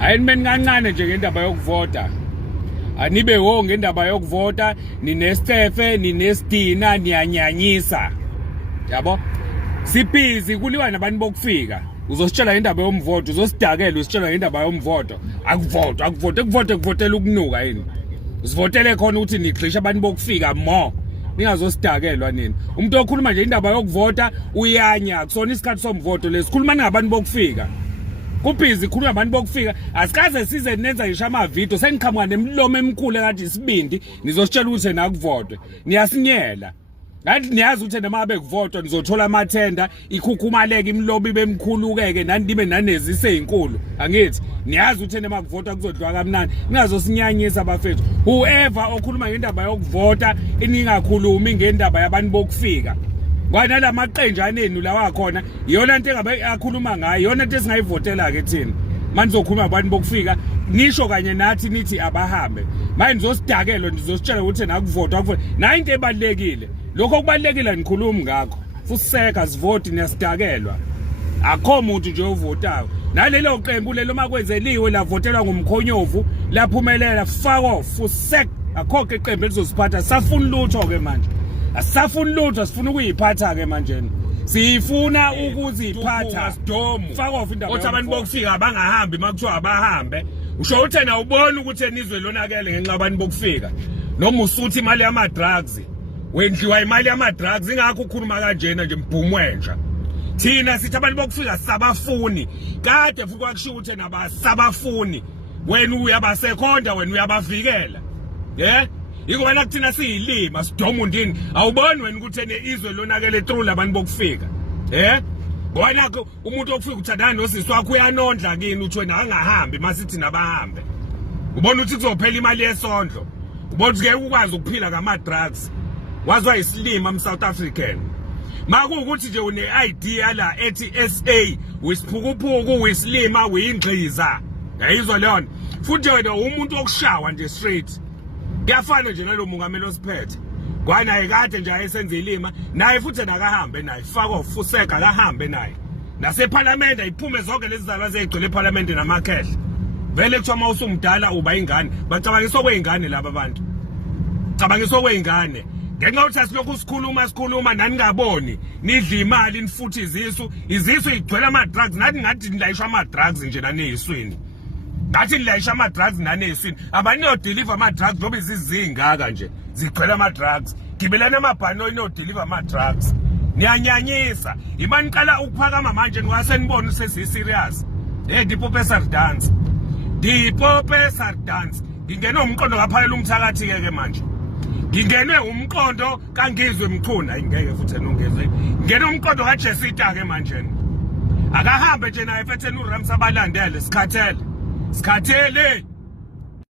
ayinimeni kancane nje ngendaba yokuvota. Anibe ho ngendaba yokuvota, ninestefe, ninestina, niyanyanyisa. Yabo? Sibhizi kuliwa nabantu bokufika. Uzositshela indaba yomvoto, uzosidakela usitshela indaba yomvoto. Akuvotela ukunuka yini. Usivotele khona ukuthi nigxisha abantu bokufika mo. Ningazosidakelwa nini. Umuntu okhuluma nje indaba yokuvota uyanya, kusona isikhathi somvoto lesikhuluma ngabantu bokufika. Kubhizi khuluma abantu bokufika, asikaze size nenza ngisho amavidiyo, seniqhamuka nemilomo emikhulu ekade isibindi, nizositshela ukuthi nakuvotwe. Niyasinyela. Ngathi niyazi ukuthi noma ngabe kuvotwa nizothola amathenda, ikhukhumaleke imlobi bemkhulukeke nandibe nanezise ezinkulu. Angithi niyazi ukuthi noma kuvotwa kuzodliwa kamnandi. Ningazosinyanyisa abafethu. Whoever okhuluma ngendaba yokuvota iningakhulumi ngendaba yabantu bokufika. Ngoba lamaqenjana enu lawa khona iyona into engabe akhuluma ngayo, iyona into esingayivotela ke thina. Manje zokhuluma abantu bokufika nisho kanye nathi nithi abahambe. Manje nizosidakelwa nizositshela ukuthi nakuvotwa nayo into ebalekile. Lokho kubalekile nikhuluma ngakho. Fuseka sivoti niyasidakelwa. Akho umuntu nje ovotayo. Nalelo qembu lelo makwenzeliwe lavotelwa ngumkhonyovu laphumelela fuck off fusek. Akho ke qembu elizosiphatha safuna lutho ke manje. Asafuna lutho sifuna ukuyiphatha ke manje. Sifuna ukuziphatha. Fuck off indaba. Uthi abantu bokufika abangahambi makuthiwa abahambe. Usho ukuthi na ubona ukuthi enizwe lonakele ngenxa abantu bokufika. Noma usuthi imali yama drugs. Wendliwa imali yama drugs ingakho ukhuluma kanjena nje mbhumwenja. Thina sithi abantu bokufika sabafuni. Kade futhi kwakushiwo ukuthi nabasabafuni. Wena uyabasekhonda wena uyabavikela. Yeah? Ikubona kuthina siyilima sidoma undini awuboni wena ukuthi izwe lonakele through labantu bokufika bona umuntu okufika uthandana nosisi wakho uyanondla kini uthi wena angahambi masithi nabahambe ubona ukuthi kuzophela imali yesondlo ubona ukuthi ngeke ukwazi ukuphila ngama drugs wazwa isilima eSouth African makuukuthi nje une ID yala ethi SA wisiphukuphuku wisilima uyingqiza yayizwa leyo futhi wena umuntu okushawa nje straight. Kuyafana nje nalo mongameli osiphethe. Kwanaye kade nje ayesenza ilima, naye futhi nakahambe naye. Fuck off fuseka kahambe naye. NaseParliament ayiphume zonke lezi zalwa ezigcwele eParliament namakhehle. Vele kuthiwa mawusumdala uba ingane, bacabangisa okweingane laba abantu. Cabangisa okweingane. Ngenxa yokuthi asilokhu sikhuluma naningaboni, nidla imali nifuthi izisu igcwele ama drugs, nathi ngathi nilayisha ama drugs nje naneswini. Ngathi nilayisha ama drugs naneswini abaniyo deliver ama drugs ngoba izizingaka nje zigcwele ama drugs gibelana amabhano ino deliver ama drugs niyanyanyisa imani qala ukuphakama manje ngwasenibona usesi serious Dipope Sardance ngingene umqondo ngaphalela umthakathi ke manje ngingenwe umqondo kangizwe mchuna ayingeke futhi nongezwe ngene umqondo kaJesita ke manje akahambe nje naye fethe uRamsa balandele sikhathele